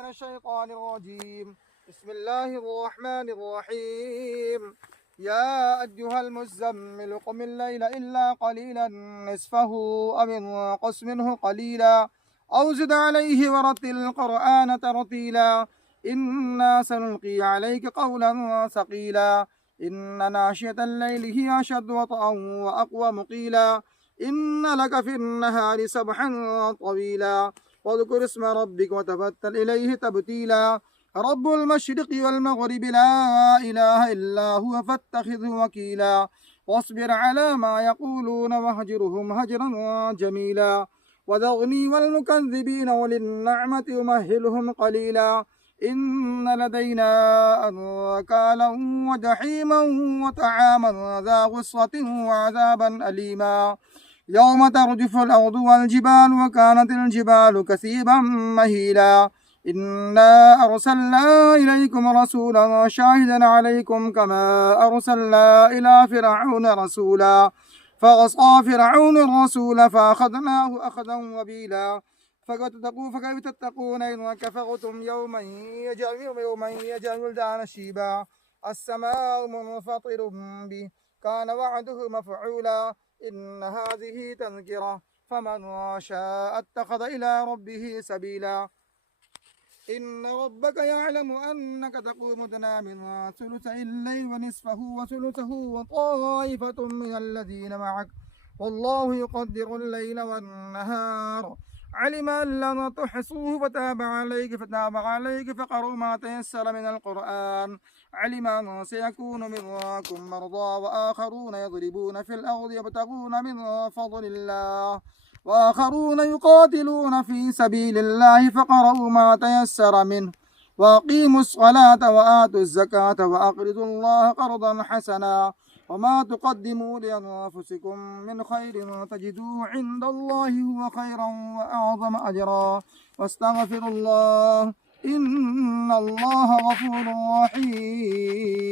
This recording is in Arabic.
من الشيطان الرجيم. بسم الله الرحمن الرحيم. يا أيها المزمل قم الليل إلا قليلا نصفه أو انقص منه قليلا أو زد عليه ورتل القرآن ترتيلا إنا سنلقي عليك قولا ثقيلا إن ناشئة الليل هي أشد وطئا وأقوم قيلا إن لك في النهار سبحا طويلا واذكر اسم ربك وتبتل إليه تبتيلا رب المشرق والمغرب لا إله إلا هو فاتخذه وكيلا واصبر على ما يقولون واهجرهم هجرا جميلا وذرني والمكذبين وللنعمة أمهلهم قليلا إن لدينا أنكالا وجحيما وطعاما ذا غصة وعذابا أليما يوم ترجف الأرض والجبال وكانت الجبال كثيبا مهيلا إنا أرسلنا إليكم رسولا شاهدا عليكم كما أرسلنا إلى فرعون رسولا فعصى فرعون الرسول فأخذناه أخذا وبيلا فكيف تتقون إن كفرتم يوما يجعل الولدان شيبا السماء منفطر به كان وعده مفعولا إن هذه تذكرة فمن شاء اتخذ إلى ربه سبيلا إن ربك يعلم أنك تقوم أدنى من ثلثي الليل ونصفه وثلثه وطائفة من الذين معك والله يقدر الليل والنهار علم أن لن تحصوه فتاب عليك فقروا ما تيسر من القرآن علم أن سيكون منكم مرضى وآخرون يضربون في الأرض يبتغون من فضل الله وآخرون يقاتلون في سبيل الله فقروا ما تيسر منه وأقيموا الصلاة وآتوا الزكاة وأقرضوا الله قرضا حسنا وما تقدموا لأنفسكم من خير تجدوه عند الله هو خيرا وأعظم أجرا واستغفروا الله إن الله غفور رحيم.